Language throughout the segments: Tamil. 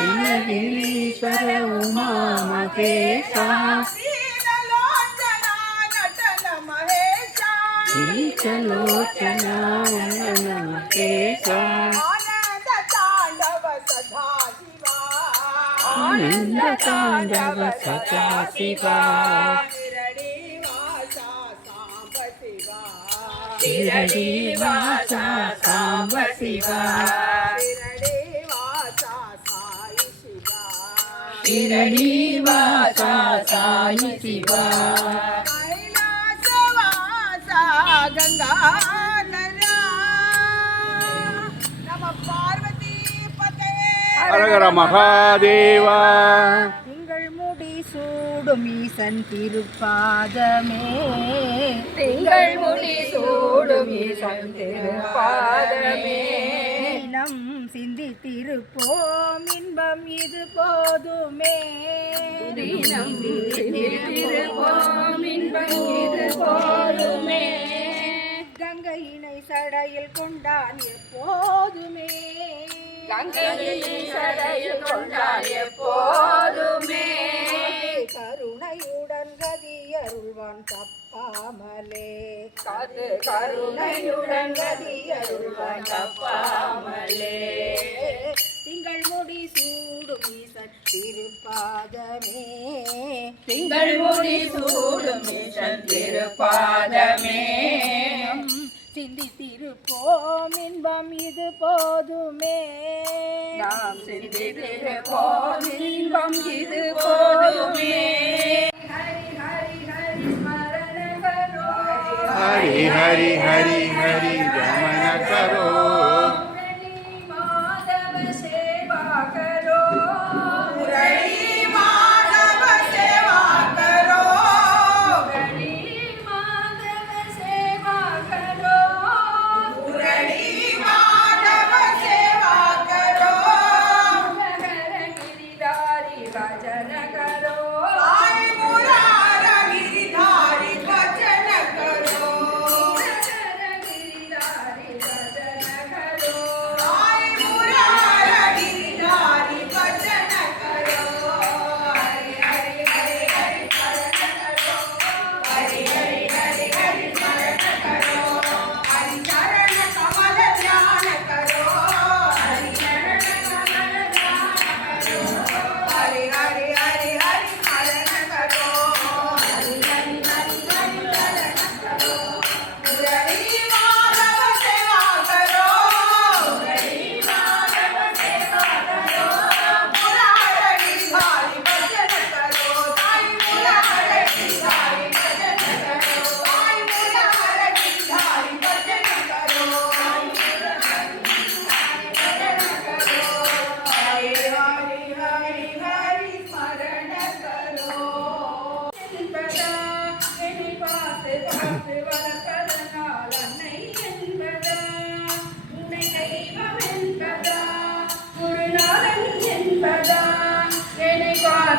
గిరీశ్వర ఉమా మహేశ శ్రీచలోచన మహేశ ఆనంద తాండవ సదా శివా శిరడీ వాస సాంబ శివా ಶಿರಡಿ ವಾಸ ಸಾಯಿ ಶಿವ. ಕೈಲಾಸವಾಸ ಗಂಗಾಧರ ನಮ್ಮ ಪಾರ್ವತಿ ಪತೇ. திங்கள் முடி சூடும் ஈசன் திருப்பாதமே திங்கள் முடி சூடும் ஈசன் திருப்பாதமே சிந்தித்திருப்போம் இன்பம் இது போதுமே. தினம் சிந்தித்திருப்போம் இன்பம் இது போதுமே. கங்கையினை சடையில் கொண்டான் எப்போதுமே. கங்கையினை சடையில் கொண்டான் எப்போதுமே. கருணையுடன் கதி அருள்வான் தப்பாமலே. கருணையுடன் கதி அருள்வான் தப்பாமலே. சூடும் ஈசன் திருப்பாதமே திங்கள் முடி சூடும் ஈசன் திருப்பாதமே சிந்தித்திருப்போம் இன்பம் இது போதுமே. நாம் சிந்தித்திருப்போம் இன்பம் இது போதுமே. ஹரி ஹரி ஹரி ஹரி ரமண கரோ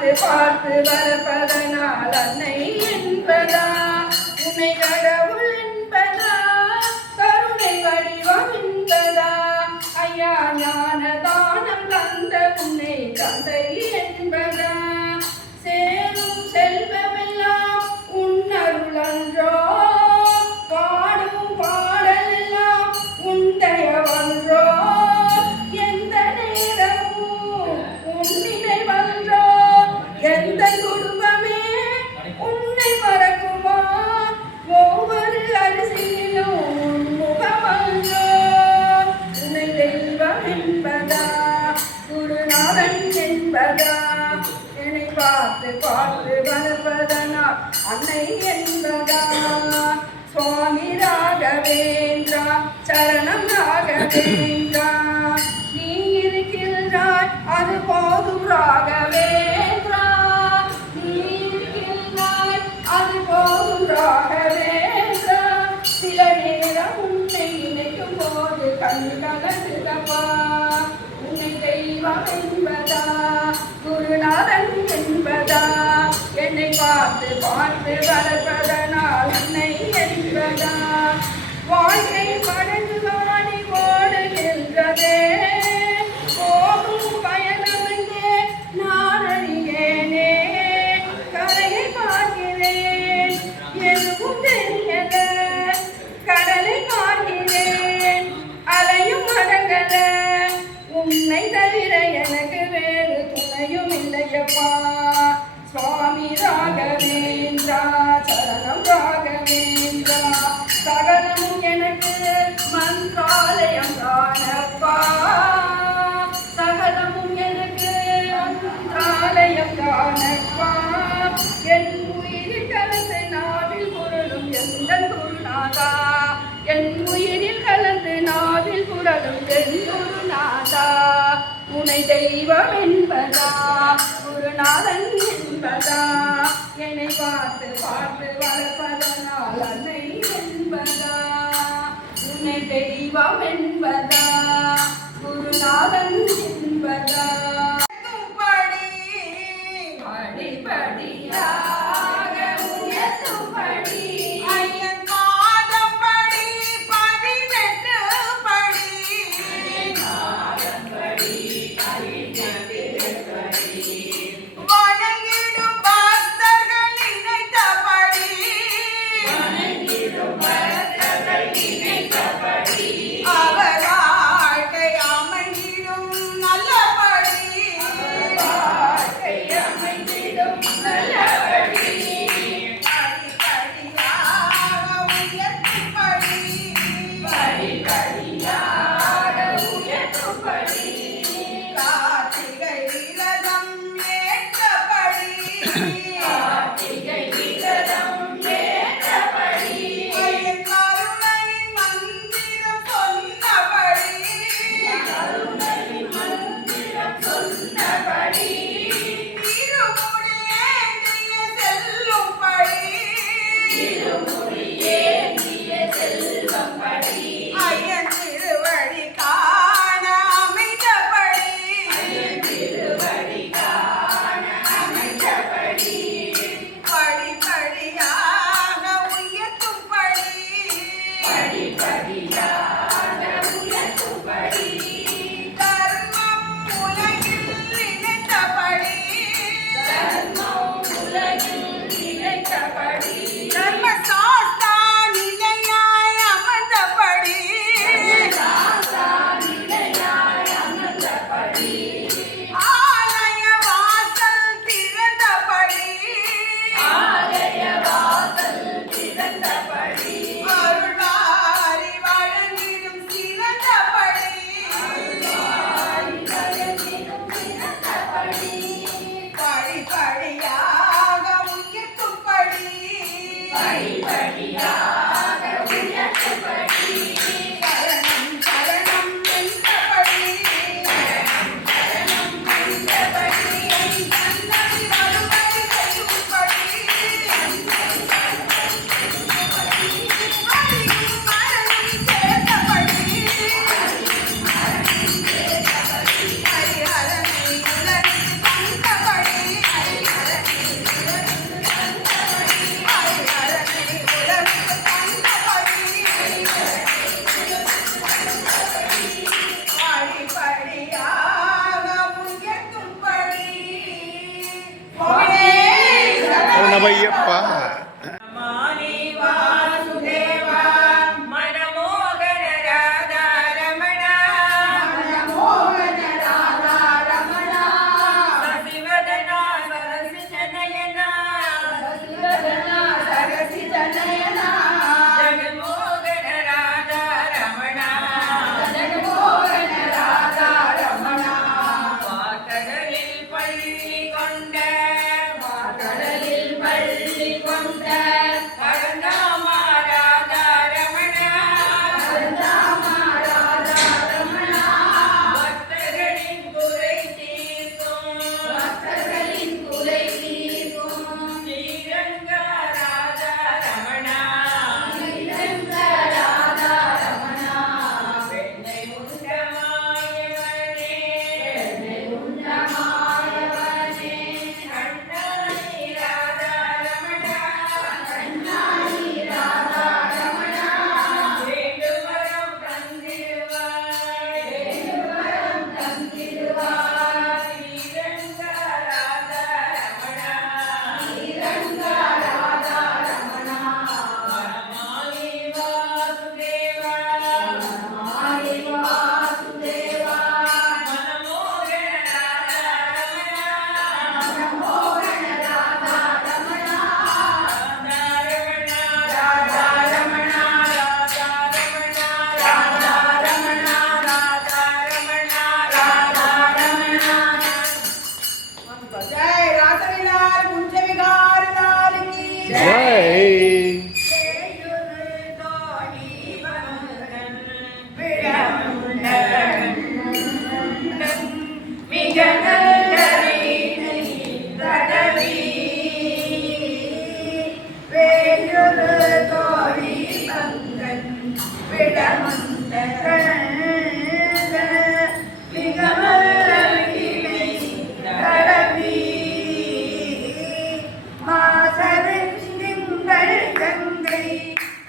பார்த்து பார்த்து வரப்பதனால் அன்னை என்பதா? உன்னை கட அன்னை என்பதா? சுவாமி ராகவேந்திரா சரணம் ராகவேந்திரா. நீ இருக்கின்றாய் அது போதும் ராகவேந்திரா. நீ இருக்கின்றாய் அது போதும் ராகவேந்திரா. சில நேரம் உன்னை நினைக்கும் போது கண் உன்னை தெய்வம் என்பதா? குருநாதன் பார்த்து பார்த்து வளர்ப்பதனால் அன்னை என்பதா வாழ்க்கை உன்னை தெய்வம் என்பதா? குருநாதன் என்பதா? என்னை பார்த்து பார்த்து வளர்ப்பதனால் அன்னை என்பதா? உன்னை தெய்வம் என்பதா? குருநாதன் என்பதா? Yeah.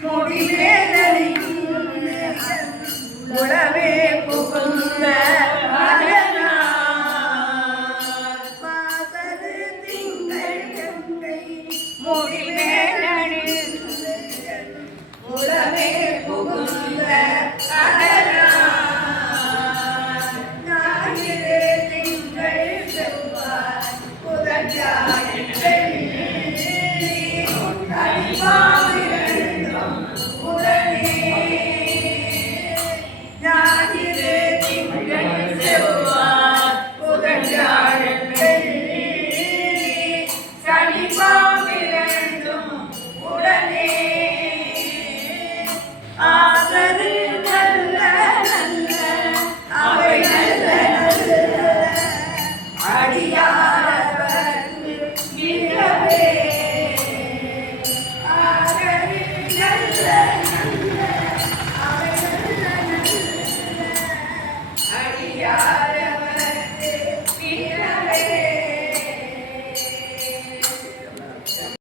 முடிவே நலிக்கும் உளவே புகழ்